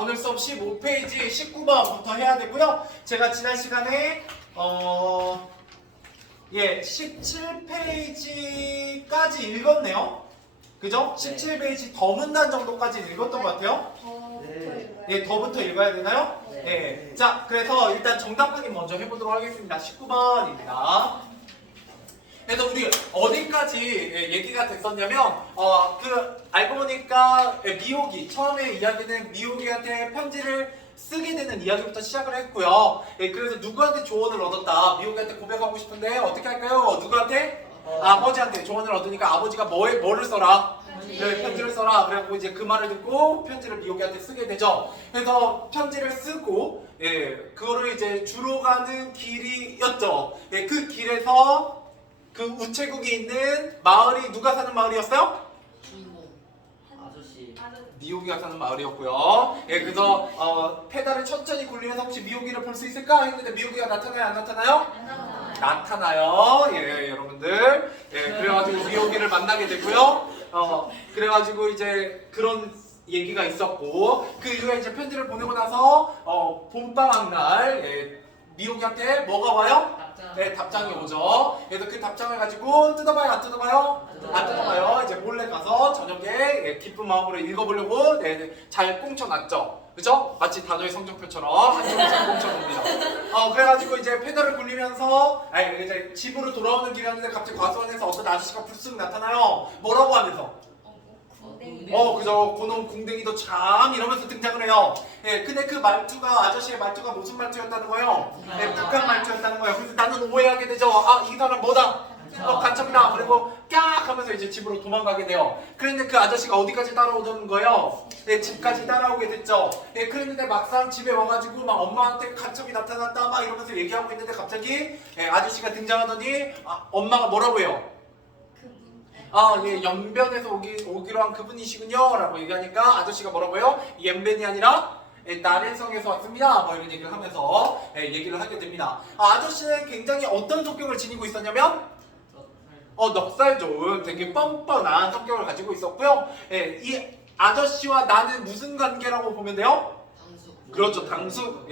오늘 수업 15페이지 19번부터 해야 되고요. 제가 지난 시간에 17페이지까지 읽었네요. 그죠? 17페이지 더 문단 정도까지 읽었던 것 같아요. 예, 더부터 읽어야 되나요? 네. 자, 그래서 일단 정답 확인 먼저 해보도록 하겠습니다. 19번입니다. 그래서 우리 어디까지 얘기가 됐었냐면 알고 보니까 미호기 처음에 이야기는 미호기한테 편지를 쓰게 되는 이야기부터 시작을 했고요. 그래서 누구한테 조언을 얻었다. 미호기한테 고백하고 싶은데 어떻게 할까요? 누구한테? 아버지한테 조언을 얻으니까 아버지가 뭐를 써라? 네, 편지를 써라. 그래갖고 이제 그 말을 듣고 편지를 미호기한테 쓰게 되죠. 그래서 편지를 쓰고 그거를 이제 주로 가는 길이었죠. 그 길에서 그 우체국이 있는 마을이 누가 사는 마을이었어요? 주인공 아저씨. 미호기가 사는 마을이었고요. 그래서 페달을 천천히 굴리면서 혹시 미호기를 볼 수 있을까 했는데 미호기가 나타나요? 안 나타나요? 나타나요. 여러분들. 그래가지고 미호기를 만나게 되고요. 그래가지고 이제 그런 얘기가 있었고 그 이후에 이제 편지를 보내고 나서 봄방학 날 미호기한테 뭐가 와요? 네, 답장이 오죠. 그래서 그 답장을 가지고 뜯어봐요, 안 뜯어봐요? 안 뜯어봐요. 이제 몰래 가서 저녁에 기쁜 마음으로 읽어보려고 잘 꽁쳐놨죠. 그죠? 마치 단어의 성적표처럼 한쪽을 잘 꽁쳐놓습니다. 그래가지고 이제 페달을 굴리면서 이제 집으로 돌아오는 길이었는데 갑자기 과수원에서 어떤 아저씨가 불쑥 나타나요. 뭐라고 하면서? 그죠. 고놈 궁뎅이도 참 이러면서 등장을 해요. 근데 그 말투가 아저씨의 말투가 무슨 말투였다는 거예요? 북한 말투였다는 거예요. 그래서 나는 오해하게 되죠. 이 사람 뭐다? 간첩이다. 그리고 깍 하면서 이제 집으로 도망가게 돼요. 그런데 그 아저씨가 어디까지 따라오던 거예요? 집까지 따라오게 됐죠. 그랬는데 막상 집에 와가지고 막 엄마한테 간첩이 나타났다 막 이러면서 얘기하고 있는데 갑자기 아저씨가 등장하더니 엄마가 뭐라고 해요? 연변에서 오기로 한 그분이시군요 라고 얘기하니까 아저씨가 뭐라고요? 연변이 아니라 나랜성에서 왔습니다 뭐 이런 얘기를 하면서 얘기를 하게 됩니다. 아저씨는 굉장히 어떤 성격을 지니고 있었냐면 넉살 좋은 되게 뻔뻔한 성격을 가지고 있었고요. 이 아저씨와 나는 무슨 관계라고 보면 돼요? 당숙. 그렇죠, 당숙.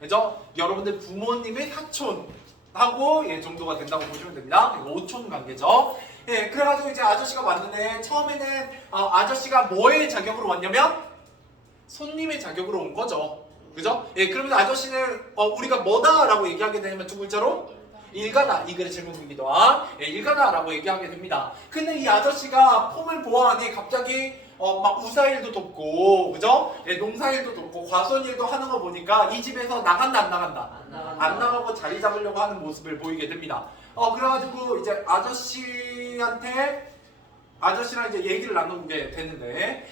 그죠? 여러분들 부모님의 사촌하고 정도가 된다고 보시면 됩니다. 오촌 관계죠. 그래가지고 이제 아저씨가 왔는데 처음에는 아저씨가 뭐의 자격으로 왔냐면 손님의 자격으로 온 거죠. 그죠? 그러면서 아저씨는 우리가 뭐다라고 얘기하게 되면 두 글자로 일가다. 이 글의 질문이기도 한 일가다라고 얘기하게 됩니다. 근데 이 아저씨가 폼을 보아하니 갑자기 막 우사일도 돕고, 그죠? 농사일도 돕고, 과수원일도 하는 거 보니까 이 집에서 나간다, 안 나간다? 안 나가고 자리 잡으려고 하는 모습을 보이게 됩니다. 그래가지고 이제 아저씨랑 이제 얘기를 나누게 되는데,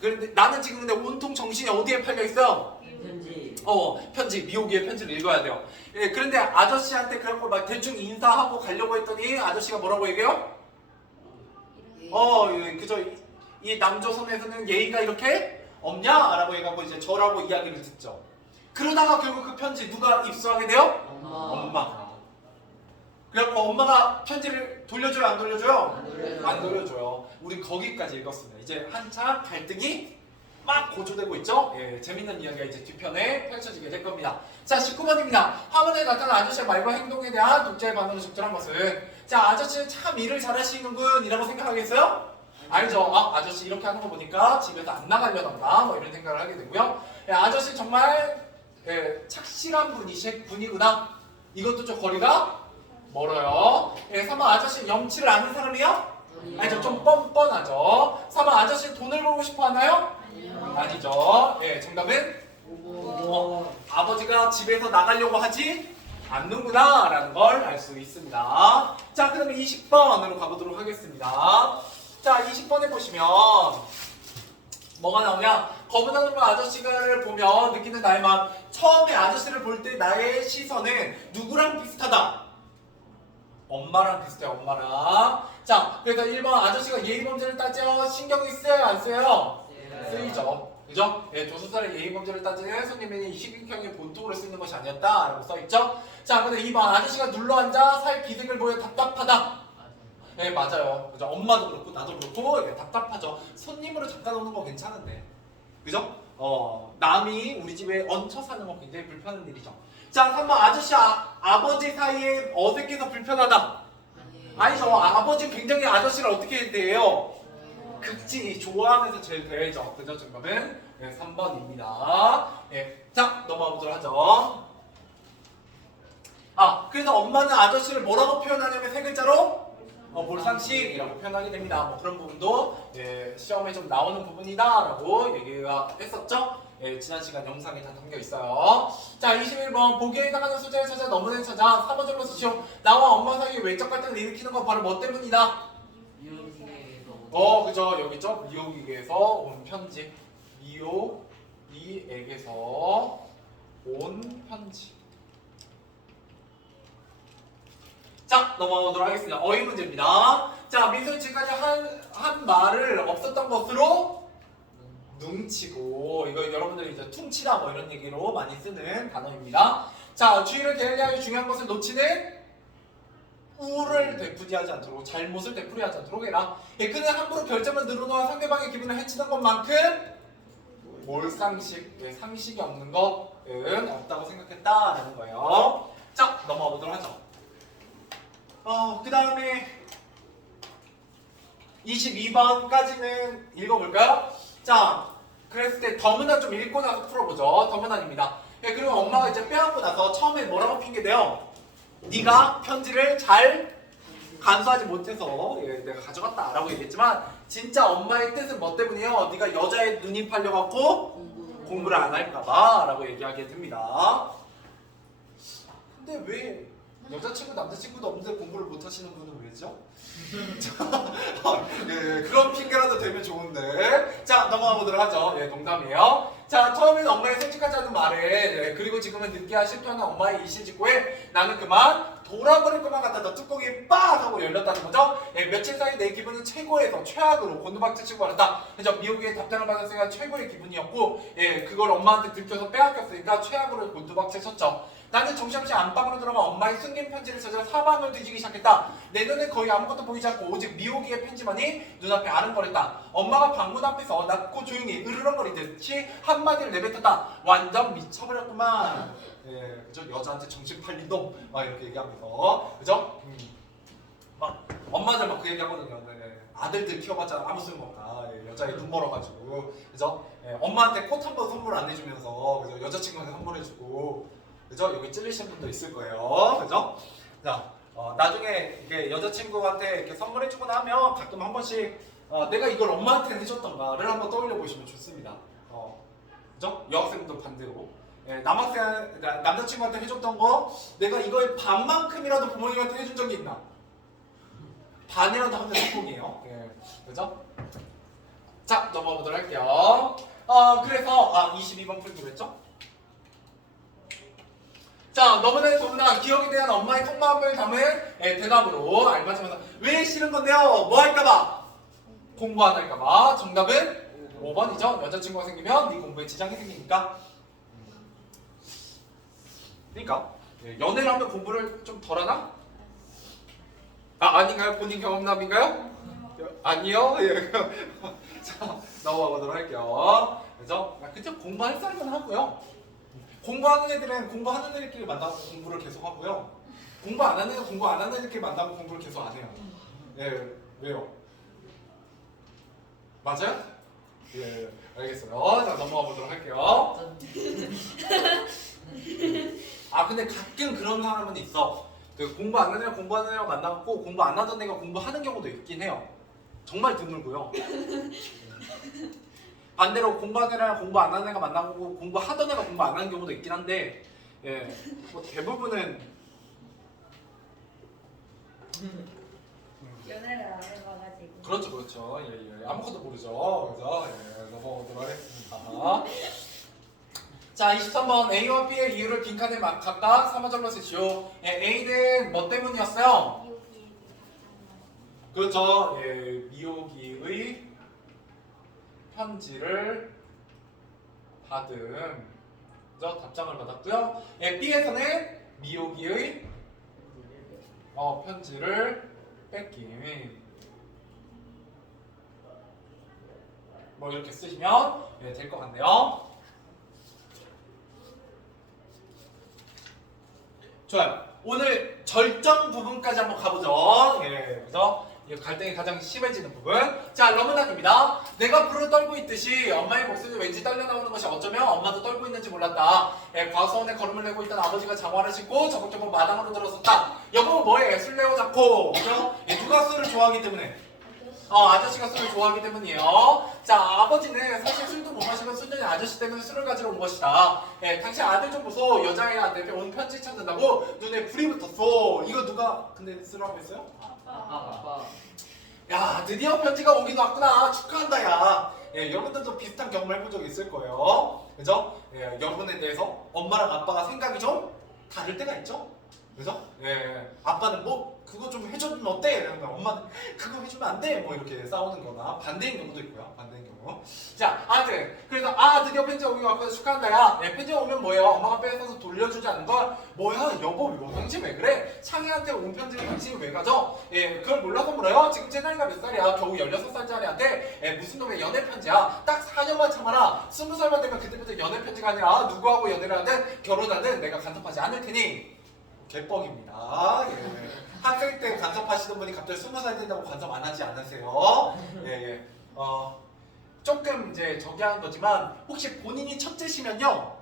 그런데 나는 지금 근데 온통 정신이 어디에 팔려 있어요? 편지. 편지, 미호기의 편지를 읽어야 돼요. 그런데 아저씨한테 그런 걸 막 대충 인사하고 가려고 했더니 아저씨가 뭐라고 얘기해요? 그죠? 이 남조선에서는 예의가 이렇게 없냐? 라고 얘기하고 이제 저라고 이야기를 듣죠. 그러다가 결국 그 편지 누가 입수하게 돼요? 엄마가. 그래갖고 엄마가 편지를 돌려줘요? 안 돌려줘요? 안 돌려줘요. 우리 거기까지 읽었습니다. 이제 한참 갈등이 막 고조되고 있죠? 재밌는 이야기가 이제 뒤편에 펼쳐지게 될 겁니다. 자, 19번입니다. 화면에 나타난 아저씨의 말과 행동에 대한 독자의 반응을 적절한 것은 자, 아저씨는 참 일을 잘하시는군 이라고 생각하겠어요? 알죠? 아저씨 이렇게 하는 거 보니까 집에서 안 나가려던가 뭐 이런 생각을 하게 되고요. 아저씨 정말 착실한 분이구나. 이것도 좀 거리가 멀어요. 3번 아저씨 염치를 아는 사람이요? 아니죠. 좀 뻔뻔하죠. 4번 아저씨 돈을 벌고 싶어 하나요? 아니죠. 정답은 아버지가 집에서 나가려고 하지 않는구나 라는 걸 알 수 있습니다. 자, 그러면 20번으로 가보도록 하겠습니다. 자, 20번에 보시면 뭐가 나오냐? 거부당하는 아저씨를 보면 느끼는 나의 마음. 처음에 아저씨를 볼 때 나의 시선은 누구랑 비슷하다? 엄마랑 비슷해요. 엄마랑. 자, 그래서 1번 아저씨가 예의범죄를 따져 신경이 쓰여요? 안 쓰여요? 쓰이죠. 그죠? 조수살의 예의범죄를 따지는 손님에는 식인경의 본통으로 쓰는 것이 아니었다 라고 써있죠. 자, 근데 2번 아저씨가 눌러앉아 살 기색을 보여 답답하다. 맞아요. 그죠? 엄마도 그렇고 나도 그렇고 답답하죠. 손님으로 잠깐 오는 거 괜찮은데, 그죠? 남이 우리 집에 얹혀 사는 건 굉장히 불편한 일이죠. 자, 3번 아저씨 아버지 사이에 어색해서 불편하다. 아니죠. 아버지 굉장히 아저씨를 어떻게 대해요? 극진히 좋아하면서 제일 대해죠. 그죠? 정답은 3번입니다. 예. 자, 넘어가 보도록 하죠. 그래서 엄마는 아저씨를 뭐라고 표현하냐면 세 글자로 몰상식이라고 표현하게 됩니다. 뭐 그런 부분도 시험에 좀 나오는 부분이다라고 얘기가 했었죠. 지난 시간 영상에 다 담겨 있어요. 자, 21번 보기에 해당하는 숫자를 찾아 너무나 찾아 3번 절로 쓰시오. 나와 엄마 사이에 외적 갈등을 일으키는 건 바로 뭐 때문이다? 그죠. 여기 있죠. 미호기에서 온 편지. 미호이에게서 온 편지. 자, 넘어가도록 하겠습니다. 어휘 문제입니다. 자, 민소는 지금까지 한 말을 없었던 것으로 뭉치고, 이거 여러분들이 이제 퉁치다 뭐 이런 얘기로 많이 쓰는 단어입니다. 자, 주의를 게을리하게 중요한 것을 놓치는 우를 되풀이하지 않도록, 잘못을 되풀이하지 않도록 해라. 그는 함부로 결정을 늘어놓아 상대방의 기분을 해치는 것만큼 몰상식, 상식이 없는 것은 없다고 생각했다라는 거예요. 자, 넘어가 보도록 하죠. 그 다음에 22번까지는 읽어볼까요? 자, 그랬을 때 더문단 좀 읽고 나서 풀어보죠. 더문단입니다. 그리고 엄마가 이제 빼앗고 나서 처음에 뭐라고 핑계대요? 네가 편지를 잘 간수하지 못해서 내가 가져갔다 라고 얘기했지만 진짜 엄마의 뜻은 뭐 때문이에요? 네가 여자의 눈이 팔려갖고 공부를 안 할까봐 라고 얘기하게 됩니다. 근데 왜 여자친구 남자친구도 없는데 공부를 못 하시는 분은 왜죠? 그런 핑계라도 되면 좋은데. 자, 넘어가 보도록 하죠. 농담이에요. 자, 처음에는 엄마의 솔직하지 않은 말에 그리고 지금은 늦게야 실토하는 엄마의 이실직고에 나는 그만 돌아버릴 것만 같아서 뚜껑이 빡 하고 열렸다는 거죠. 며칠 사이 내 기분은 최고에서 최악으로 곤두박질 치고 말았다. 그래서 미호기의 답장을 받았으니까 최고의 기분이었고 그걸 엄마한테 들켜서 빼앗겼으니까 최악으로 곤두박질 쳤죠. 나는 정신없이 안방으로 들어가 엄마의 숨긴 편지를 찾아 사방을 뒤지기 시작했다. 내 눈에 거의 아무것도 보이지 않고 오직 미호기의 편지만이 눈앞에 아른거렸다. 엄마가 방문 앞에서 낮고 조용히 으르렁거리듯이 한마디를 내뱉었다. 완전 미쳐버렸구만. 그죠? 여자한테 정신 팔린 놈 막 이렇게 얘기하면서, 그죠? 막 엄마들 막 그 얘기하거든요. 아들들 키워봤자 아무 쓸모없다. 여자애 눈 멀어가지고, 그죠? 엄마한테 코트 한 번 선물 안 해주면서, 그죠? 여자친구한테 선물해주고, 그죠? 여기 찔리신 분도 있을 거예요. 그죠? 자, 나중에 이게 여자친구한테 이렇게 선물해주고 나면 가끔 한 번씩 내가 이걸 엄마한테 해줬던가를 한번 떠올려 보시면 좋습니다. 그죠? 여학생도 반대로. 남자친구한테 해줬던 거 내가 이거의 반만큼이라도 부모님한테 해준 적이 있나? 반이라도 하면 성공이에요. 그죠? 자, 넘어가 보도록 할게요. 그래서 22번 풀기로 했죠? 자, 너무나 기억에 대한 엄마의 속마음을 담은 대답으로 알맞으면서 왜 싫은 건데요? 뭐 할까봐? 공부 안 할까봐. 정답은 5번이죠. 여자친구가 생기면 네 공부에 지장이 생기니까. 그러니까 연애를 하면 공부를 좀 덜하나? 아닌가요? 본인 경험담인가요? 아니요. 자, 넘어가 보도록 할게요. 그죠? 그쵸? 공부할 사람은 하고요. 공부하는 애들은 공부하는 애들끼리 만나고 공부를 계속 하고요. 공부 안 하는 애는 공부 안 하는 애들끼리 만나고 공부를 계속 안 해요. 왜요? 맞아요? 알겠어요. 자, 넘어가 보도록 할게요. 근데 가끔 그런 사람은 있어. 공부 안 하는 애랑 공부하는 애랑 만나고 공부 안 하던 애가 공부하는 경우도 있긴 해요. 정말 드물고요. 반대로 공부하는 애랑 공부 안 하는 애가 만나고 공부하던 애가 공부 안 하는 경우도 있긴 한데 뭐 대부분은 연애를 안 해봐가지고. 그렇죠. 아무것도 모르죠. 그래서 넘어오도록 하겠습니다. 자, 23번 A와 B의 이유를 빈칸에 각각 3번절로 쓰시오. A는 뭐 때문이었어요? 그렇죠. 미호기의 편지를 받음. 그죠? 답장을 받았고요. B에서는 미호기의 편지를 뺏김. 뭐 이렇게 쓰시면 될 것 같네요. 좋아요. 오늘 절정 부분까지 한번 가보죠. 예, 그래서 이 갈등이 가장 심해지는 부분. 자, 러문학입니다. 내가 불을 떨고 있듯이 엄마의 목소리 왠지 떨려 나오는 것이 어쩌면 엄마도 떨고 있는지 몰랐다. 예, 과수원에 걸음을 내고 있던 아버지가 장화를 신고 저벅저벅 마당으로 들어섰다. 여보 뭐해? 술 내고 자고. 그죠? 예, 누가 술을 좋아하기 때문에? 아저씨가 술을 좋아하기 때문이에요. 자, 아버지는 사실 술도 못 마시고 순전히 아저씨 때문에 술을 가지러 온 것이다. 예, 당신 아들 좀 보소. 여자애한테 온 편지 찾는다고 눈에 불이 붙었어. 이거 누가 근데 쓰라고 했어요? 아빠. 야, 드디어 편지가 오긴 왔구나. 축하한다, 야. 예, 여러분들도 비슷한 경험 해본 적 있을 거예요. 그죠? 예, 여러분에 대해서 엄마랑 아빠가 생각이 좀 다를 때가 있죠? 그죠? 예, 아빠는 뭐 그거 좀 해주면 어때? 이러는 거야. 엄마는 그거 해주면 안 돼. 뭐 이렇게 싸우는 거나 반대인 경우도 있고요. 반대인 경우. 자, 아무튼 그래서 드디어 편지가 오긴 왔구나. 축하한다, 야. 예, 편지가 오면 뭐예요? 엄마가 뺏어서 돌려주지 않는 걸 뭐야? 여보, 당신 왜 그래? 창희한테 온 편지를 당신이 왜 가져? 예, 그걸 몰라서 물어요? 지금 제 나이가 몇 살이야? 겨우 16살짜리한테 예, 무슨 놈의 연애 편지야? 딱 4년만 참아라. 20살만 되면 그때부터 연애 편지가 아니라 누구하고 연애를 하든 결혼하든 내가 간섭하지 않을 테니 개뻥입니다. 예. 학생 때 간섭하시던 분이 갑자기 20살 된다고 간섭 안 하지 않으세요? 예, 예. 조금 이제 저기 하는 거지만 혹시 본인이 첫째시면요,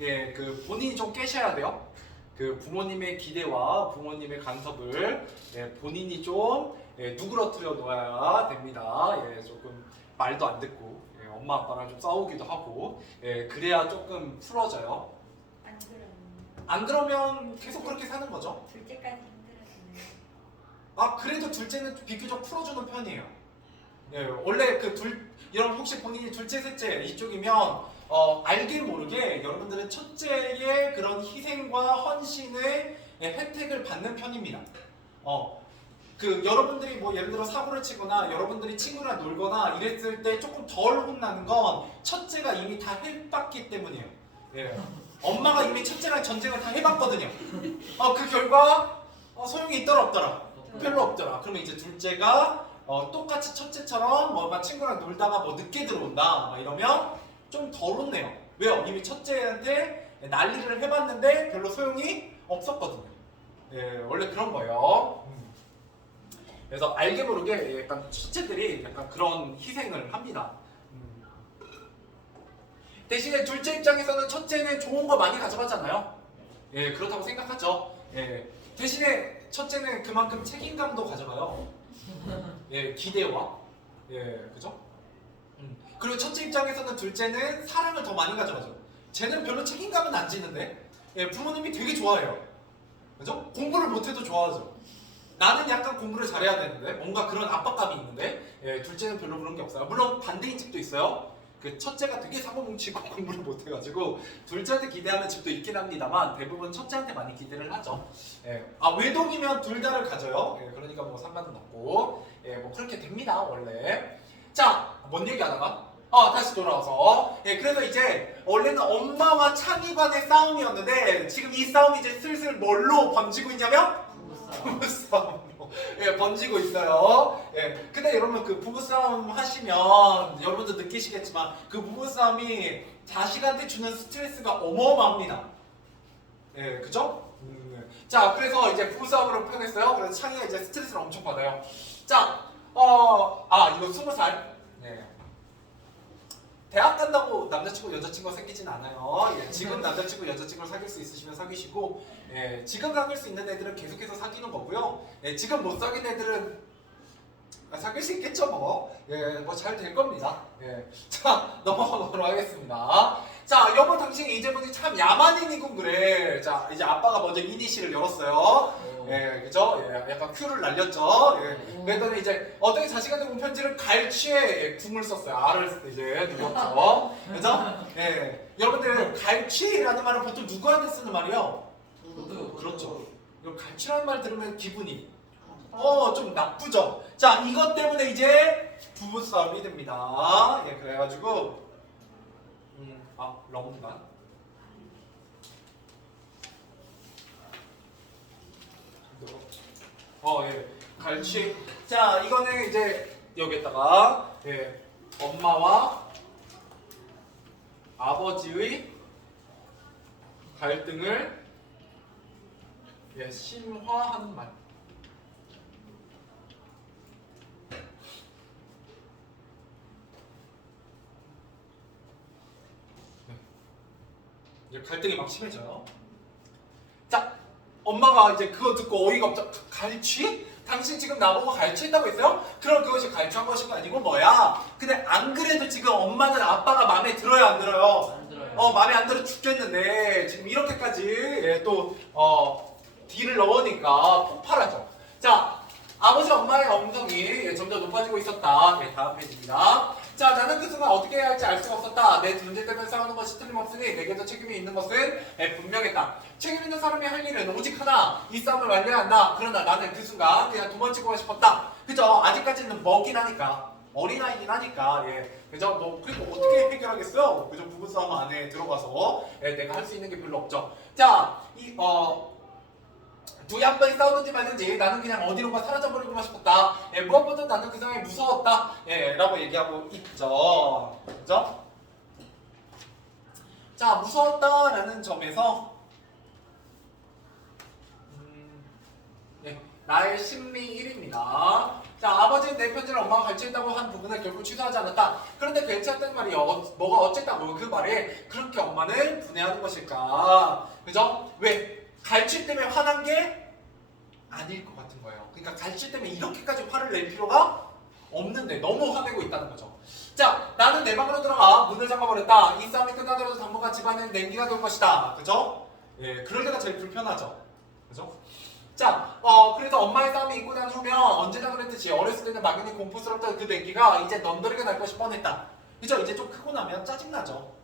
예, 그 본인이 좀 깨셔야 돼요. 그 부모님의 기대와 부모님의 간섭을 예, 본인이 좀 누그러뜨려 놓아야 됩니다. 예, 조금 말도 안 듣고 예, 엄마 아빠랑 좀 싸우기도 하고 예, 그래야 조금 풀어져요. 안 그러면 안 그러면 계속 그렇게 사는 거죠. 둘째까지 힘들었어요. 그래도 둘째는 비교적 풀어주는 편이에요. 예, 원래 여러분 혹시 본인이 둘째, 셋째 이쪽이면 알게 모르게 여러분들은 첫째의 그런 희생과 헌신의 혜택을 받는 편입니다. 여러분들이 뭐 예를 들어 사고를 치거나 여러분들이 친구랑 놀거나 이랬을 때 조금 덜 혼나는 건 첫째가 이미 다 해봤기 때문이에요. 예. 엄마가 이미 첫째랑 전쟁을 다 해봤거든요. 그 결과 소용이 있더라 없더라? 별로 없더라. 그러면 이제 둘째가 똑같이 첫째처럼 막 친구랑 놀다가 뭐 늦게 들어온다 막 이러면 좀 덜 혼내요. 왜요? 이미 첫째한테 난리를 해봤는데 별로 소용이 없었거든요. 예, 원래 그런 거예요. 그래서 알게 모르게 약간 첫째들이 약간 그런 희생을 합니다. 대신에 둘째 입장에서는 첫째는 좋은 거 많이 가져가잖아요. 예, 그렇다고 생각하죠. 예, 대신에 첫째는 그만큼 책임감도 가져가요. 예, 기대와 그죠? 그리고 첫째 입장에서는 둘째는 사랑을 더 많이 가져가죠. 쟤는 별로 책임감은 안 지는데 예, 부모님이 되게 좋아해요. 그죠? 공부를 못해도 좋아하죠. 나는 약간 공부를 잘해야 되는데 뭔가 그런 압박감이 있는데 예, 둘째는 별로 그런 게 없어요. 물론 반대인 집도 있어요. 그 첫째가 되게 사고뭉치고 공부를 못해가지고 둘째한테 기대하는 집도 있긴 합니다만 대부분 첫째한테 많이 기대를 하죠. 예. 외동이면 둘 다를 가져요. 예, 그러니까 뭐 상관은 없고 예, 뭐 그렇게 됩니다 원래. 자, 뭔 얘기하다가 다시 돌아와서 그래서 이제 원래는 엄마와 창희 간의 싸움이었는데 지금 이 싸움이 이제 슬슬 뭘로 번지고 있냐면 부부싸움으로 번지고 있어요. 근데 여러분 그 부부싸움 하시면 여러분도 느끼시겠지만 그 부부싸움이 자식한테 주는 스트레스가 어마어마합니다. 그죠? 자, 그래서 이제 부부싸움으로 표현했어요. 그래서 창희가 이제 스트레스를 엄청 받아요. 자, 이거 20살. 대학 간다고 남자친구 여자친구가 생기진 않아요. 지금 남자친구 여자친구를 사귈 수 있으시면 사귀시고 지금 사귈 수 있는 애들은 계속해서 사귀는 거고요. 지금 못 사귄 애들은 사귈 수 있겠죠 뭐. 뭐 잘 될 겁니다. 자, 넘어가도록 하겠습니다. 자, 여보 당신 이제분이 참 야만인이군 그래. 자, 이제 아빠가 먼저 이니시를 열었어요. 그죠? 약간 큐를 날렸죠. 그랬더니 이제 어떻게 자식한테 온 편지를 갈취에 궁을 썼어요. 알을 이제 눌렀죠. 그죠? 여러분들 갈취라는 말은 보통 누구한테 쓰는 말이에요? 그렇죠. 갈취라는 말 들으면 기분이 좀 나쁘죠. 자, 이것 때문에 이제 부부싸움이 됩니다. 그래가지고 렁간 갈취. 자, 이거는 이제 여기에다가 엄마와 아버지의 갈등을 예, 심화하는 말. 이제 갈등이 막 심해져요. 자, 엄마가 이제 그거 듣고 어이가 없죠. 갈취? 당신 지금 나보고 갈취했다고 했어요? 그럼 그것이 갈취한 것이 아니고 뭐야? 근데 안 그래도 지금 엄마는 아빠가 마음에 들어요, 안 들어요? 안 들어요. 마음에 안 들어 죽겠는데 지금 이렇게까지 예, 또 딜을 넣으니까 폭발하죠. 자, 아버지 엄마의 음성이 예, 점점 높아지고 있었다. 예, 다음 페이지입니다. 자, 나는 그 순간 어떻게 해야 할지 알 수가 없었다. 내 존재 때문에 싸우는 것이 틀림없으니 내게도 책임이 있는 것은 예, 분명했다. 책임 있는 사람이 할 일은 오직 하나, 이 싸움을 말려야 한다. 그러나 나는 그 순간 그냥 도망치고 싶었다. 그죠? 아직까지는 먹긴 하니까, 어린아이긴 하니까, 예, 그죠? 뭐 그리고 어떻게 해결하겠어요? 그죠? 부부싸움 안에 들어가서 예, 내가 할 수 있는 게 별로 없죠. 자, 둘이 한 번이 싸우든지 말든지 나는 그냥 어디론가 사라져버리고만 싶었다. 예, 무엇보다 나는 그 상황이 무서웠다. 예, 라고 얘기하고 있죠. 그죠? 자, 무서웠다라는 점에서 예, 나의 심리 1입니다. 자, 아버지는 내 편지를 엄마가 갈취했다고 한 부분을 결국 취소하지 않았다. 그런데 갈취했다는 말이 뭐가 어쨌다고 그 말에 그렇게 엄마는 분해하는 것일까? 그죠? 왜? 갈취 때문에 화난 게 아닐 것 같은 거예요. 그러니까 갈취 때문에 이렇게까지 화를 낼 필요가 없는데 너무 화내고 있다는 거죠. 자, 나는 내 방으로 들어가 문을 잠가버렸다. 이 싸움이 끝나더라도 당분간 집안엔 냉기가 돌 것이다. 그죠? 예, 그럴 때가 제일 불편하죠. 그죠? 자, 그래서 엄마의 싸움이 있고 난 후면 언제나 그랬듯이 어렸을 때는 막연히 공포스럽던 그 냉기가 이제 넌더리가 날 것이 뻔했다. 그죠? 이제 좀 크고 나면 짜증나죠.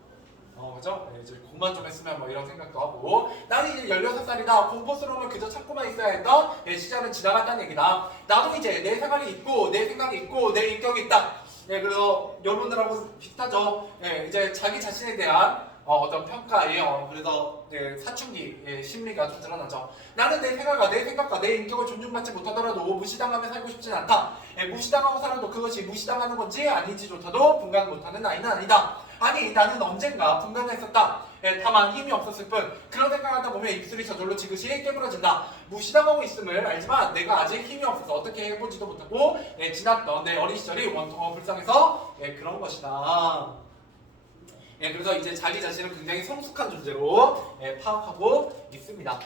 그죠? 네, 이제 공만 좀 했으면 뭐 이런 생각도 하고 나는 이제 16살이다. 공포스러움을 그저 참고만 있어야 했던 시절은 지나갔다는 얘기다. 나도 이제 내 생각이 있고 내 인격이 있다. 예, 그래서 여러분들하고 비슷하죠. 예, 이제 자기 자신에 대한 어떤 평가예요. 그래서 예, 사춘기 심리가 좀 드러나죠. 나는 내 생각과 내 인격을 존중받지 못하더라도 무시당하며 살고 싶진 않다. 예, 무시당하고 살아도 그것이 무시당하는 건지 아닌지조차도 분간 못하는 아이는 아니다. 아니, 나는 언젠가 분간했었다. 예, 다만 힘이 없었을 뿐. 그런 생각하다 보면 입술이 저절로 지그시 깨물어진다. 무시당하고 있음을 알지만 내가 아직 힘이 없어서 어떻게 해보지도 못하고 지났던 내 어린 시절이 원통하고 불쌍해서 그런 것이다. 예, 그래서 이제 자기 자신을 굉장히 성숙한 존재로 파악하고 있습니다.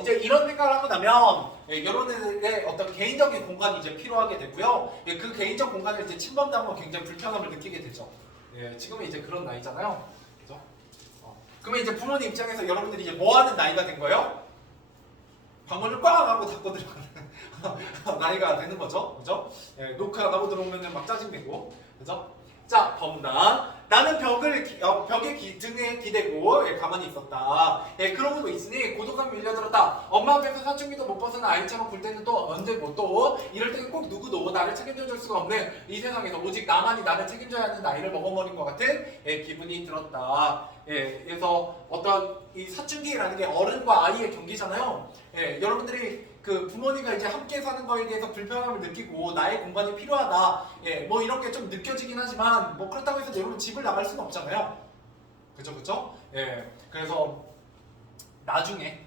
이제 이런 생각을 하고 나면 여러분들의 어떤 개인적인 공간이 이제 필요하게 되고요. 그 개인적 공간을 이제 침범당하면 굉장히 불편함을 느끼게 되죠. 예, 지금은 이제 그런 나이잖아요. 그죠? 그러면 이제 부모님 입장에서 여러분들이 이제 뭐 하는 나이가 된 거예요? 방문을 꽝 하고 닫고 들어가는 나이가 되는 거죠. 그죠? 예, 녹화 나고 들어오면 막 짜증내고. 그죠? 자, 범단. 나는 벽에 등에 기대고 가만히 있었다. 그러고 있으니 고독감이 밀려들었다. 엄마 앞에서 사춘기도 못 벗어난 아이처럼 굴 때는 또 언제 뭐 또 이럴 때는 꼭 누구도 나를 책임져 줄 수가 없는 이 세상에서 오직 나만이 나를 책임져야 하는 나이를 먹어버린 것 같은 기분이 들었다. 그래서 어떤 이 사춘기라는 게 어른과 아이의 경기잖아요. 여러분들이 그 부모님과 이제 함께 사는 거에 대해서 불편함을 느끼고 나의 공간이 필요하다. 뭐 이런 게 좀 느껴지긴 하지만 뭐 그렇다고 해서 여러분 집을 나갈 수는 없잖아요. 그죠? 그래서 나중에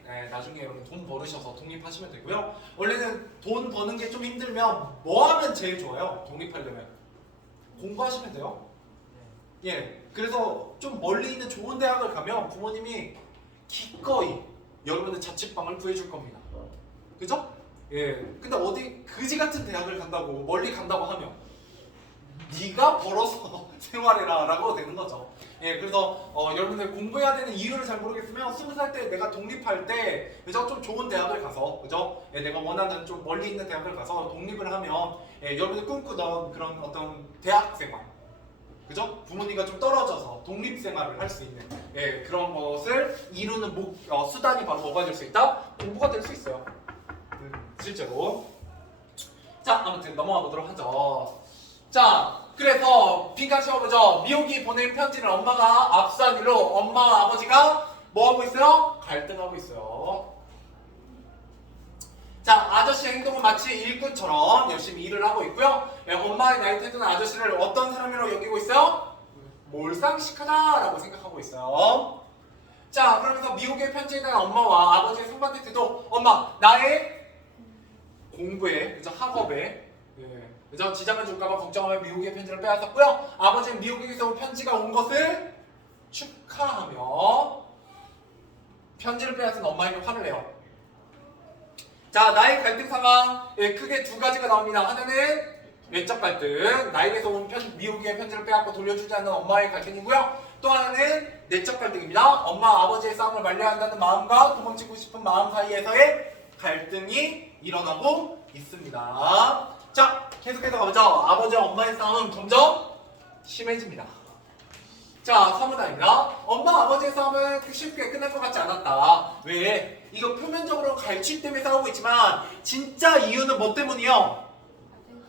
여러분 돈 벌으셔서 독립하시면 되고요. 원래는 돈 버는 게 좀 힘들면 뭐 하면 제일 좋아요? 독립하려면 공부하시면 돼요. 그래서 좀 멀리 있는 좋은 대학을 가면 부모님이 기꺼이 여러분의 자취방을 구해줄 겁니다. 그죠? 근데 어디 그지 같은 대학을 간다고 멀리 간다고 하면 네가 벌어서 생활해라 라고 되는 거죠. 그래서 여러분들 공부해야 되는 이유를 잘 모르겠으면 20살 때 내가 독립할 때 그죠? 좀 좋은 대학을 가서 그죠? 내가 원하는 좀 멀리 있는 대학을 가서 독립을 하면 여러분들 꿈꾸던 그런 어떤 대학 생활 그죠? 부모님과 좀 떨어져서 독립 생활을 할 수 있는 그런 것을 이루는 수단이 바로 뭐가 될 수 있다? 공부가 될 수 있어요. 실제로. 자, 아무튼 넘어가 보도록 하죠. 자, 그래서 빈칸 씌워보죠. 미옥이 보낸 편지를 엄마가 압수한 일로 엄마와 아버지가 뭐하고 있어요? 갈등하고 있어요. 자, 아저씨의 행동은 마치 일꾼처럼 열심히 일을 하고 있고요. 엄마의 나이 태도는 아저씨를 어떤 사람이라고 여기고 있어요? 몰상식하다라고 생각하고 있어요. 자, 그러면서 미국의 편지에 대한 엄마와 아버지의 상반된 태도. 엄마, 나의 공부에, 그죠? 학업에, 예, 그죠? 지장을 줄까봐 걱정하며 미국의 편지를 빼앗았고요. 아버지는 미국에서 편지가 온 것을 축하하며 편지를 빼앗은 엄마에게 화를 내요. 자, 나의 갈등 상황, 예, 크게 두 가지가 나옵니다. 하나는 외적 갈등, 나에게서 온 미국의 편지를 빼앗고 돌려주지 않는 엄마의 갈등이고요. 또 하나는 내적 갈등입니다. 엄마, 아버지의 싸움을 말려야 한다는 마음과 도망치고 싶은 마음 사이에서의 갈등이 일어나고 있습니다. 자, 계속해서 가보죠. 아버지와 엄마의 싸움은 점점 심해집니다. 자, 3문단입니다. 엄마, 아버지의 싸움은 쉽게 끝날 것 같지 않았다. 왜? 이거 표면적으로 갈취 때문에 싸우고 있지만 진짜 이유는 뭐 때문이요?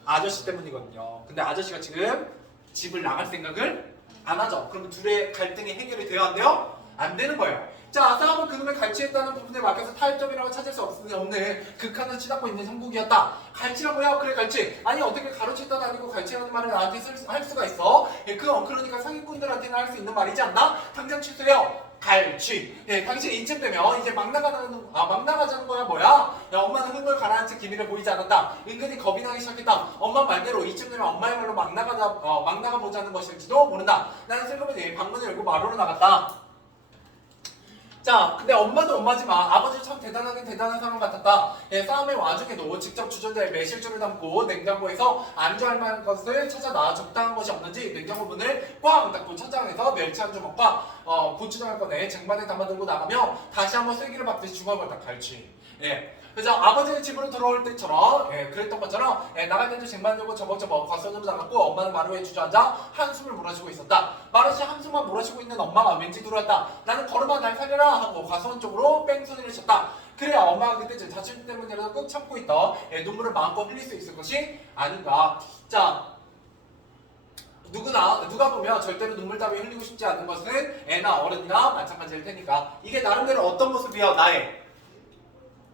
아저씨 때문이거든요. 근데 아저씨가 지금 집을 나갈 생각을 안 하죠. 그러면 둘의 갈등이 해결이 돼야 안 돼요? 안 되는 거예요. 자, 싸움은 그놈의 갈취했다는 부분에 막혀서 타협점이라고 찾을 수 없는 극한을 치닫고 있는 형국이었다. 갈취라고요? 그래, 갈취. 아니, 어떻게 가로챘다도 아니고 갈취라는 말을 나한테 할 수가 있어? 예, 그러니까 상위꾼들한테는 할 수 있는 말이지 않나? 당장 취소해요. 갈취. 예, 당신 이쯤 되면 이제 막 나가자는 거야, 뭐야? 야, 엄마는 흥을 가라앉힐 기미를 보이지 않았다. 은근히 겁이 나기 시작했다. 엄마 말대로 이쯤 되면 엄마의 말로 막 나가보자는 것일지도 모른다. 나는 슬그머니 방문을 열고 마루로 나갔다. 자, 근데 엄마도 엄마지만 아버지 참 대단한 사람 같았다. 예, 싸움의 와중에도 직접 주전자에 매실주를 담고 냉장고에서 안주할 만한 것을 찾아놔 적당한 것이 없는지 냉장고 문을 꽝 닫고 천장에서 멸치 한 조각과 고추장을 꺼내 쟁반에 담아들고 나가며 다시 한번 쐐기를 박듯이 중얼거렸다. 갈취. 예. 그래서 아버지의 집으로 들어올 때처럼, 예, 그랬던 것처럼, 예, 나갈 때도 쟁반 들고 저벅저벅 과수원으로 나갔고 엄마는 마루에 주저앉아 한숨을 몰아쉬고 있었다. 말없이 한숨만 몰아쉬고 있는 엄마가 왠지 들어왔다. 나는 걸음아 날 살려라 하고 과수원 쪽으로 뺑소니를 쳤다. 그래야 엄마가 그때 자취 때문이라도 꾹 참고 있던 눈물을 마음껏 흘릴 수 있을 것이 아닌가. 자, 누가 보면 절대로 눈물 따위 흘리고 싶지 않는 것은 애나 어른이나 마찬가지일 테니까. 이게 나름대로 어떤 모습이야? 나의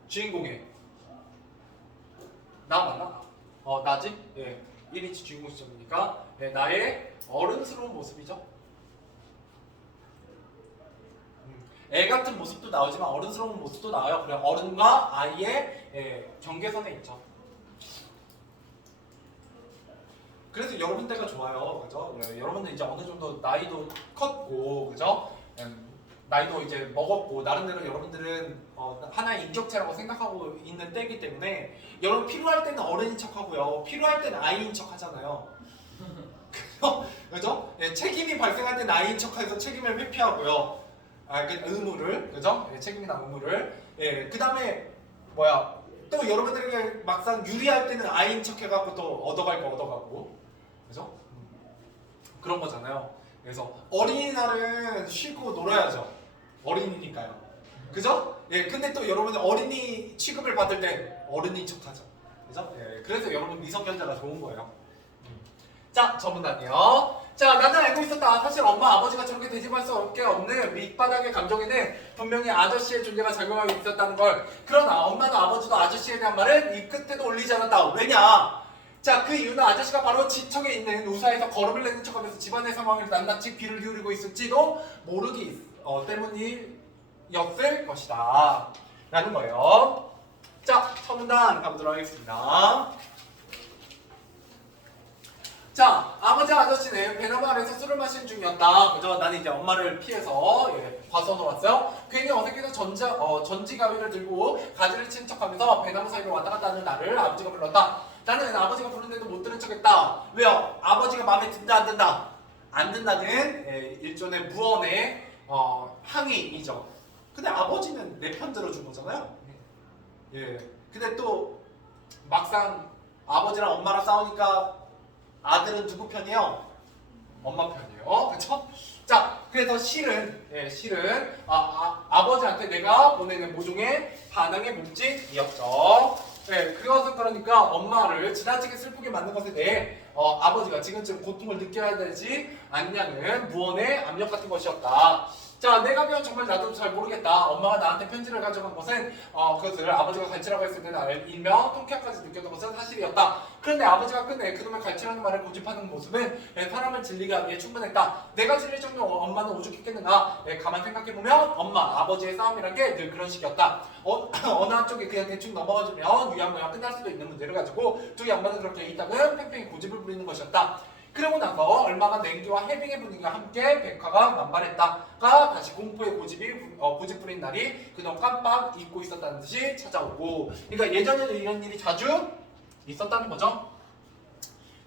주인공이 나 맞나? 나지? 예, 1인치 주인공 시점이니까 예, 나의 어른스러운 모습이죠. 애 같은 모습도 나오지만 어른스러운 모습도 나와요. 그래, 어른과 아이의 경계선에 있죠. 그래서 여러분들과 좋아요, 그죠? 그래, 여러분들 이제 어느 정도 나이도 컸고, 그죠? 나이도 이제 먹었고 나름대로 여러분들은 하나의 인격체라고 생각하고 있는 때이기 때문에 여러분 필요할 때는 어른인 척하고요, 필요할 때는 아이인 척하잖아요. 그죠? 예, 책임이 발생할 때는 아이인 척해서 책임을 회피하고요. 의무를, 그죠? 예, 책임이나 의무를. 예, 그 다음에 또 여러분들에게 막상 유리할 때는 아이인 척해갖고 또 얻어갈 거 얻어가고, 그죠? 그런 거잖아요. 그래서 어린이날은 쉬고 놀아야죠. 어린이니까요. 그죠? 예, 근데 또 여러분이 어린이 취급을 받을 때 어른인 척하죠. 그죠? 예, 그래서 여러분 미성년자가 좋은 거예요. 자, 전문단이요. 자, 나는 알고 있었다. 사실 엄마, 아버지가 저렇게 대집할 수 없는 밑바닥의 감정에는 분명히 아저씨의 존재가 작용하고 있었다는 걸. 그러나 엄마도 아버지도 아저씨에 대한 말은 이 끝에도 올리지 않았다. 왜냐? 자, 그 이유는 아저씨가 바로 지척에 있는 우사에서 걸음을 내는 척하면서 집안의 상황을 낱낱이 귀를 기울이고 있을지도 모르기 때문이었을 것이다 라는 거예요. 자, 첫 문단 가보도록 하겠습니다. 자, 아버지 아저씨는 배나무 아래서 술을 마시는 중이었다. 그죠? 나는 이제 엄마를 피해서 과수원으로 왔어요. 괜히 어색해서 전지 가위를 들고 가지를 친 척하면서 배나무 사이로 왔다 갔다 하는 나를 아버지가 불렀다. 나는 아버지가 부르는데도 못 들은 척했다. 왜요? 아버지가 마음에 든다 안 든다? 안 든다는 일종의 무언의 항의이죠. 근데 아버지는 내 편 들어준 거잖아요. 예. 근데 또 막상 아버지랑 엄마랑 싸우니까 아들은 누구 편이에요? 엄마 편이에요. 그쵸? 자, 그래서 실은 아버지한테 내가 보내는 모종의 반항의 몸짓이었죠. 네, 그것은 그러니까 엄마를 지나치게 슬프게 만든 것에 대해 아버지가 지금쯤 고통을 느껴야 되지 않냐는 무언의 압력 같은 것이었다. 자, 내가 배운 정말 나도 잘 모르겠다. 엄마가 나한테 편지를 가져간 것은 그것을 아버지가 갈치라고 했을 때는 일명 통쾌함까지 느꼈던 것은 사실이었다. 그런데 아버지가 끝내 그놈의 갈치라는 말을 고집하는 모습은 사람을 질리게 하기에 충분했다. 내가 질릴 정도로 엄마는 오죽했겠는가. 가만 생각해보면 엄마, 아버지의 싸움이란 게 늘 그런 식이었다. 어느 한쪽이 그냥 대충 넘어가주면 유야무야 끝날 수도 있는 문제를 가지고 두 양반은 그렇게 이따금 팽팽히 고집을 부리는 것이었다. 그러고 나서 얼마간 냉기와 해빙의 분위기가 함께 백화가 만발했다가 다시 공포의 고집 부린 날이 그놈 깜빡 잊고 있었다는 듯이 찾아오고, 그러니까 예전에도 이런 일이 자주 있었다는 거죠.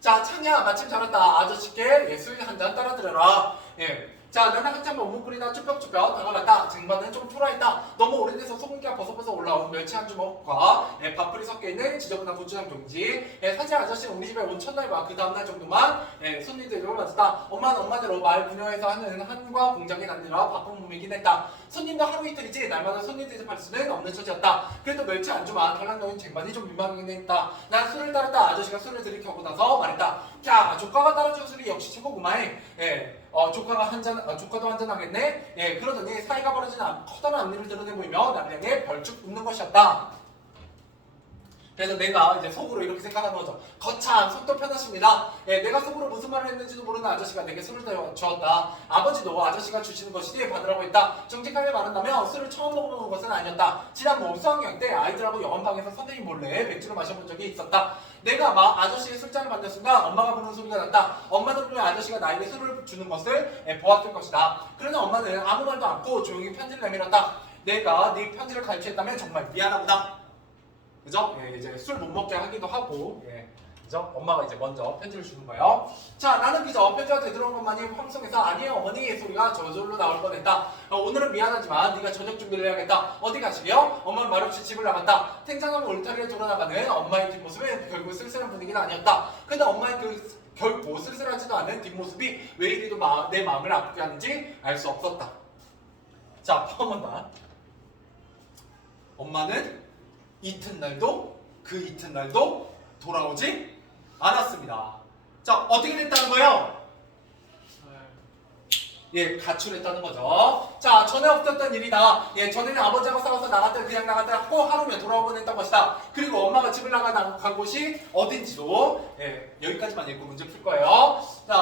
자, 창이야 마침 잘 왔다. 아저씨께 술 한 잔 따라드려라. 예. 자, 나는 한참 머뭇거리다 쭈뼛쭈뼛 다가갔다. 쟁반은 좀 풀어있다. 너무 오래돼서 소금기가 버석버석 올라온 멸치 한 주먹과 밥풀이 섞여있는 지저분한 고추장 종지. 사실 아저씨는 우리 집에 온 첫날과 그 다음날 정도만 손님들을 맞았다. 엄마는 엄마대로 말 분야에서 하는 한과 공장에 다니느라 바쁜 몸이긴 했다. 손님도 하루 이틀이지 날마다 손님 대접할 수는 없는 처지였다. 그래도 멸치 안 주만 달랑 넣은 쟁반이 좀 민망하긴 했다. 난 술을 따랐다. 아저씨가 술을 들이켜고 나서 말했다. 야, 조카가 따라준 술이 역시 최고구만. 조카도 한잔 하겠네? 예, 그러더니 사이가 벌어진 커다란 앞니를 드러내 보이며 나를 향해 벌쭉 웃는 것이었다. 그래서 내가 이제 속으로 이렇게 생각하는 거죠. 거참 속도 편하십니다. 예, 내가 속으로 무슨 말을 했는지도 모르는 아저씨가 내게 술을 주었다. 아버지도 아저씨가 주시는 것이지 받으라고 했다. 정직하게 말한다면 술을 처음 먹어보는 것은 아니었다. 지난 수학여행 때 아이들하고 영화방에서 선생님 몰래 맥주를 마셔본 적이 있었다. 내가 막 아저씨의 술잔을 만든 순간 엄마가 부르는 소리가 났다. 엄마도 분명 아저씨가 나에게 술을 주는 것을 보았을 것이다. 그러나 엄마는 아무 말도 않고 조용히 편지를 내밀었다. 내가 네 편지를 갈취했다면 정말 미안하구나. 그죠? 예, 이제 술 못 먹게 하기도 하고, 예, 그죠? 엄마가 이제 먼저 편지를 주는 거예요. 자, 나는 그저 편지가 되돌아온 것만이 황송해서 아니에요 어머니 소리가 저절로 나올 뻔했다. 오늘은 미안하지만 네가 저녁 준비를 해야겠다. 어디 가시게요? 엄마는 말없이 집을 나갔다. 탱창하면 울타리에 돌아나가는 엄마의 뒷모습은 결국 쓸쓸한 분위기는 아니었다. 근데 엄마의 결코 쓸쓸하지도 않은 뒷모습이 왜 이리도 내 마음을 아프게 하는지 알 수 없었다. 자, 한번더. 엄마는 그 이튿날도 돌아오지 않았습니다. 자, 어떻게 됐다는 거예요? 예, 가출했다는 거죠. 자, 전에 없었던 일이다. 예, 전에는 아버지하고 싸워서 나갔다 그냥 나갔다 하고 하루면 돌아오곤 했던 것이다. 그리고 엄마가 집을 나간 곳이 어딘지도 여기까지만 읽고 문제 풀 거예요. 자,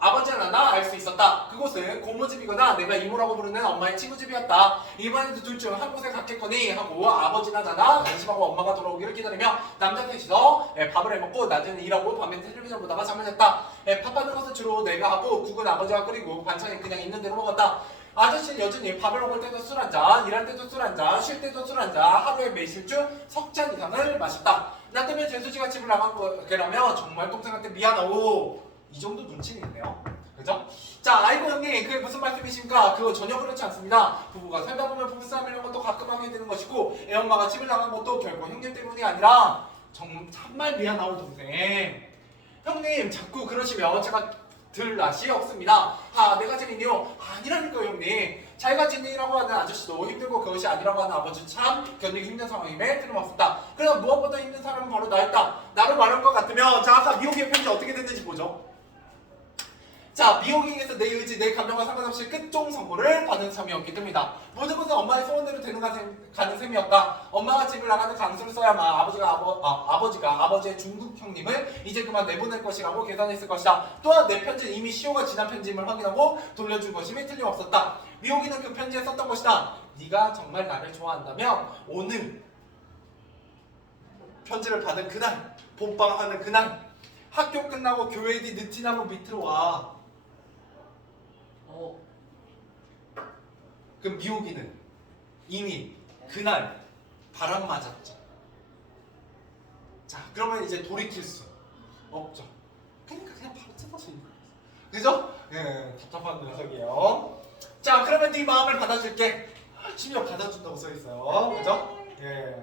아버지나 나 알 수 있었다. 그곳은 고모집이거나 내가 이모라고 부르는 엄마의 친구집이었다. 이번에도 둘 중 한 곳에 갔겠거니 하고 아버지나 나나 안심하고 엄마가 돌아오기를 기다리며 남자 셋이서 밥을 해먹고 낮에는 일하고 밤에는 텔레비전 보다가 잠을 잤다. 밥 받는 것은 주로 내가 하고 국은 아버지가 끓이고 반찬은 그냥 있는 대로 먹었다. 아저씨는 여전히 밥을 먹을 때도 술 한잔, 일할 때도 술 한잔, 쉴 때도 술 한잔, 하루에 매실주 석잔 이상을 마셨다. 나 때문에 재수씨가 집을 나간 거라며 정말 동생한테 미안하고 이 정도 눈치는 있네요. 그죠? 자, 아이고 형님 그게 무슨 말씀이십니까? 그거 전혀 그렇지 않습니다. 부부가 살다 보면 부부싸움 이런 것도 가끔 하게 되는 것이고 애엄마가 집을 나간 것도 결국 형님 때문이 아니라 정말 미안하오 동생. 형님 자꾸 그러시면 제가 들 낯이 없습니다. 내가 지닌 이유 아니라니까요 형님. 자기가 지니라고 하는 아저씨도 힘들고 그것이 아니라고 하는 아버지 참 견디기 힘든 상황임에 틀림없었다. 그러나 무엇보다 힘든 사람은 바로 나였다. 나를 말할 것 같으면 자, 아까 미호기의 편지 어떻게 됐는지 보죠. 자, 미호기에서 내 의지, 내 감정과 상관없이 끝종 선고를 받은 셈이었기 때문이다. 모든 것은 엄마의 소원대로 되는 가는 셈이었다. 엄마가 집을 나가는 강수를 써야만 아버지가 아버지의 중국 형님을 이제 그만 내보낼 것이라고 계산했을 것이다. 또한 내 편지는 이미 시효가 지난 편지임을 확인하고 돌려준 것임이 틀림없었다. 미호기는 그 편지에 썼던 것이다. 네가 정말 나를 좋아한다면 오늘 편지를 받은 그날, 본방하는 그날 학교 끝나고 교회 뒤 느티나무 밑으로 와. 그 미호기는 이미 그날 바람 맞았죠. 자, 그러면 이제 돌이킬 수 없죠. 그러니까 그냥 바로 뜯어서 있는 거예요. 그죠? 예, 답답한 녀석이에요. 자, 그러면 네 마음을 받아줄게. 심지어 받아준다고 써있어요. 그죠? 예.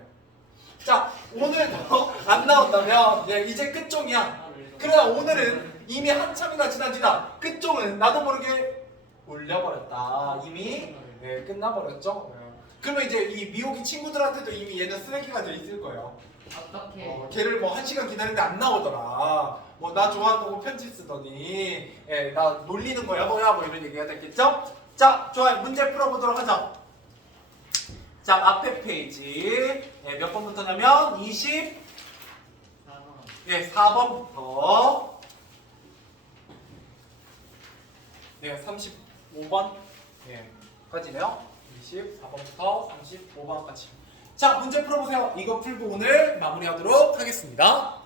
자, 오늘도 안 나온다면 이제 끝종이야. 그러나 오늘은 이미 한참이나 지난 뒤다. 끝종은 나도 모르게 울려버렸다. 이미 끝나버렸죠. 그러면 이제 이 미호기 친구들한테도 이미 얘는 쓰레기가 돼 있을 거예요. 어떡해. 걔를 뭐 1시간 기다리는데 안 나오더라. 뭐 나 좋아한다고 편지 쓰더니 나 놀리는 거야 뭐야 뭐 이런 얘기가 됐겠죠. 자, 좋아요. 문제 풀어보도록 하죠. 자, 앞에 페이지 몇 번부터냐면 4번부터 35번 까지네요. 24번부터 35번까지. 자, 문제 풀어보세요. 이거 풀고 오늘 마무리하도록 하겠습니다.